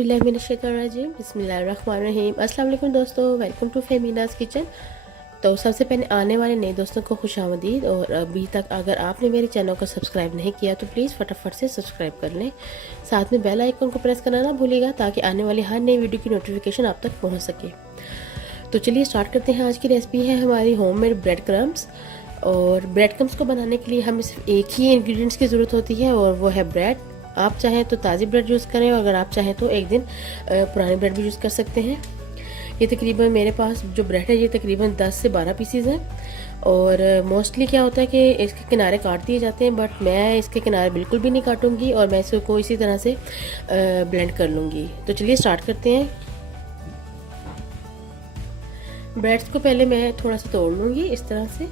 औज़ुबिल्लाहिमिनश्शैतानिर्रजीम बिस्मिल्लाहिर्रहमानिर्रहीम। अस्सलाम वालेकुम दोस्तों, वेलकम टू फेमिनाज किचन। तो सबसे पहले आने वाले नए दोस्तों को खुशामदीद। और अभी तक अगर आपने मेरे चैनल को सब्सक्राइब नहीं किया तो प्लीज़ फटाफट से सब्सक्राइब कर लें। साथ में बेल आइकन को प्रेस करना ना भूलिएगा ताकि आने वाली हर नई वीडियो की नोटिफिकेशन आप तक पहुँच सके। तो चलिए स्टार्ट करते हैं। आज की रेसिपी है हमारी होममेड ब्रेड क्रम्स। और ब्रेड क्रम्स को बनाने के लिए हमें सिर्फ एक ही इंग्रेडिएंट्स की ज़रूरत होती है और वो है ब्रेड। आप चाहें तो ताज़ी ब्रेड यूज़ करें और अगर आप चाहें तो एक दिन पुरानी ब्रेड भी यूज़ कर सकते हैं। ये तकरीबन मेरे पास जो ब्रेड है ये तकरीबन 10 से 12 पीसीज हैं। और मोस्टली क्या होता है कि इसके किनारे काट दिए जाते हैं, बट मैं इसके किनारे बिल्कुल भी नहीं काटूंगी और मैं इसको इसी तरह से ब्लेंड कर लूँगी। तो चलिए स्टार्ट करते हैं। ब्रेड्स को पहले मैं थोड़ा सा तोड़ लूँगी इस तरह से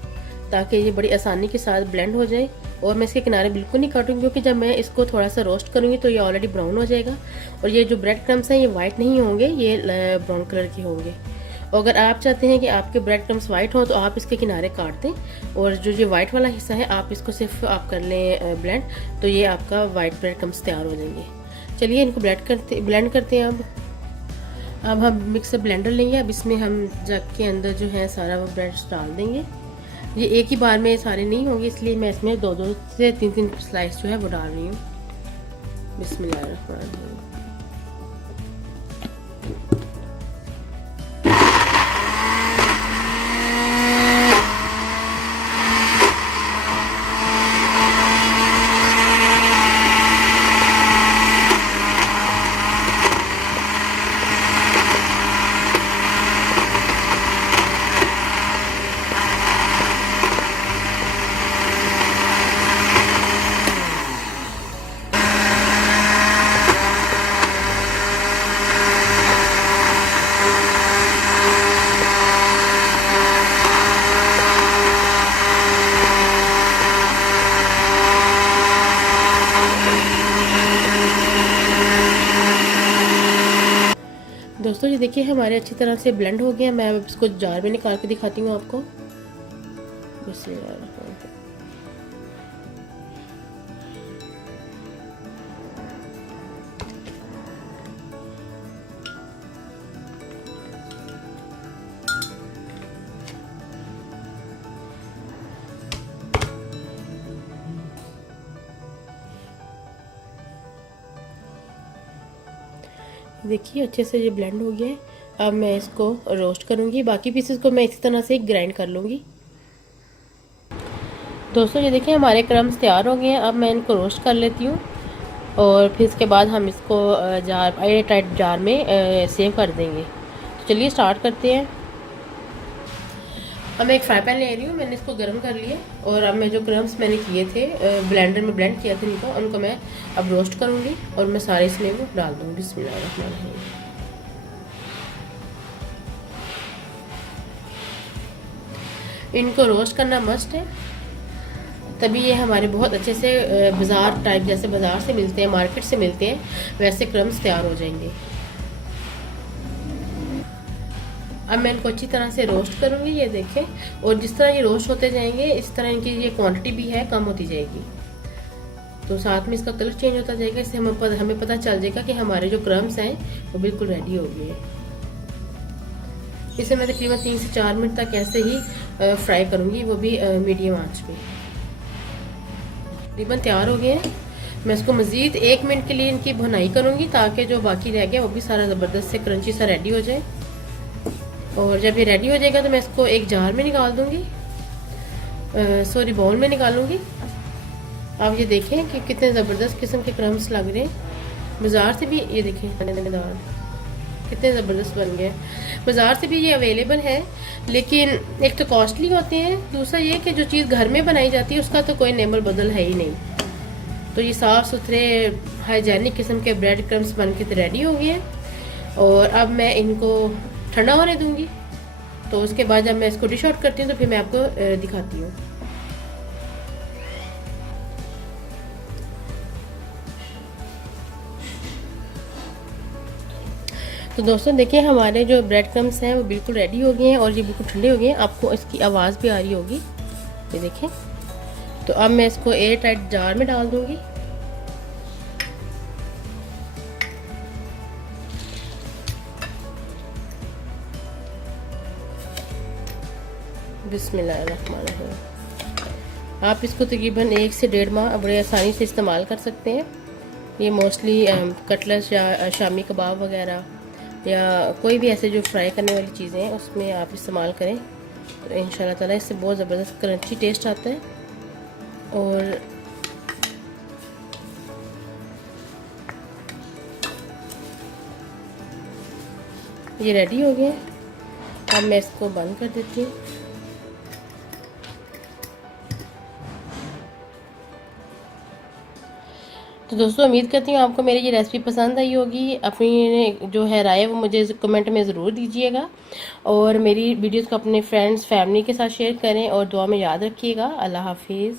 ताकि ये बड़ी आसानी के साथ ब्लेंड हो जाए। और मैं इसके किनारे बिल्कुल नहीं काटूंगी क्योंकि जब मैं इसको थोड़ा सा रोस्ट करूँगी तो ये ऑलरेडी ब्राउन हो जाएगा। और ये जो ब्रेड क्रम्स हैं ये वाइट नहीं होंगे, ये ब्राउन कलर के होंगे। और अगर आप चाहते हैं कि आपके ब्रेड क्रम्स वाइट हों तो आप इसके किनारे काट दें और जो ये वाइट वाला हिस्सा है आप इसको सिर्फ आप कर लें ब्लेंड, तो ये आपका वाइट ब्रेड क्रम्स तैयार हो जाएंगे। चलिए इनको ब्लेंड करते हैं। अब हम मिक्सर ब्लेंडर लेंगे। अब इसमें हम जग के अंदर जो है सारा वो ब्रेड्स डाल देंगे। ये एक ही बार में सारे नहीं होंगे इसलिए मैं इसमें 2-2 से 3-3 स्लाइस जो है वो डाल रही हूँ। बिस्मिल्लाहिर्रहमानिर्रहीम। दोस्तों ये देखिए हमारे अच्छी तरह से ब्लेंड हो गया। मैं अब इसको जार में निकाल के दिखाती हूँ आपको। देखिए अच्छे से ये ब्लेंड हो गया है। अब मैं इसको रोस्ट करूंगी, बाकी पीसेस को मैं इसी तरह से ग्राइंड कर लूंगी। दोस्तों ये देखिए हमारे क्रम्स तैयार हो गए हैं। अब मैं इनको रोस्ट कर लेती हूँ और फिर इसके बाद हम इसको एयर टाइट जार में सेव कर देंगे। तो चलिए स्टार्ट करते हैं। अब मैं एक फ्राई पैन ले रही हूँ, मैंने इसको गर्म कर लिया और अब मैं जो क्रम्स मैंने किए थे ब्लेंडर में ब्लेंड किया था उनको मैं अब रोस्ट करूँगी और मैं सारे इसमें वो डाल दूँगी। बिस्मिल्लाहिर्रहमानिर्रहीम। इनको रोस्ट करना मस्ट है, तभी ये हमारे बहुत अच्छे से बाज़ार टाइप जैसे बाज़ार से मिलते हैं, मार्केट से मिलते हैं, वैसे क्रम्स तैयार हो जाएंगे। अब मैं इनको अच्छी तरह से रोस्ट करूँगी, ये देखें। और जिस तरह ये रोस्ट होते जाएंगे इस तरह इनकी ये क्वांटिटी भी है कम होती जाएगी, तो साथ में इसका कलर चेंज होता जाएगा। इससे हमें पता चल जाएगा कि हमारे जो क्रम्स हैं वो बिल्कुल रेडी हो गए हैं। इसे मैं तकरीबन 3 से 4 मिनट तक ऐसे ही फ्राई करूँगी, वो भी मीडियम आंच पे। तकरीबन तैयार हो गए हैं। मैं इसको मज़ीद 1 मिनट के लिए इनकी भुनाई करूँगी ताकि जो बाकी रह गया वो भी सारा ज़बरदस्त से क्रंची सा रेडी हो जाए। और जब ये रेडी हो जाएगा तो मैं इसको एक जार में निकाल दूँगी, सॉरी बाउल में निकालूंगी। आप ये देखें कि कितने ज़बरदस्त किस्म के क्रम्स लग रहे हैं। बाज़ार से भी ये देखें कितने ज़बरदस्त बन गए। बाज़ार से भी ये अवेलेबल है, लेकिन एक तो कॉस्टली होते हैं, दूसरा ये कि जो चीज़ घर में बनाई जाती है उसका तो कोई नेमल बदल है ही नहीं। तो ये साफ़ सुथरे हाइजेनिक किस्म के ब्रेड क्रम्स बन के रेडी हो गए हैं। और अब मैं इनको ठंडा होने दूंगी, तो उसके बाद जब मैं इसको डिश आउट करती हूँ तो फिर मैं आपको दिखाती हूँ। तो दोस्तों देखिए हमारे जो ब्रेड क्रम्स हैं वो बिल्कुल रेडी हो गए हैं और ये बिल्कुल ठंडे हो गए हैं। आपको इसकी आवाज़ भी आ रही होगी, ये देखें। तो अब मैं इसको एयर टाइट जार में डाल दूंगी। बिस्मिल्लाहिर्रहमानिर्रहीम। आप इसको तकरीबन 1 से 1.5 माह बड़े आसानी से इस्तेमाल कर सकते हैं। ये मोस्टली कटलेट्स या शामी कबाब वगैरह या कोई भी ऐसे जो फ्राई करने वाली चीज़ें हैं उसमें आप इस्तेमाल करें तो इंशाल्लाह ताला इससे बहुत ज़बरदस्त क्रंची टेस्ट आता है। और ये रेडी हो गया। अब मैं इसको बंद कर देती हूँ। तो दोस्तों उम्मीद करती हूँ आपको मेरी ये रेसिपी पसंद आई होगी। अपनी जो है राय वो मुझे कमेंट में ज़रूर दीजिएगा और मेरी वीडियोस को अपने फ्रेंड्स फैमिली के साथ शेयर करें और दुआ में याद रखिएगा। अल्लाह हाफिज़।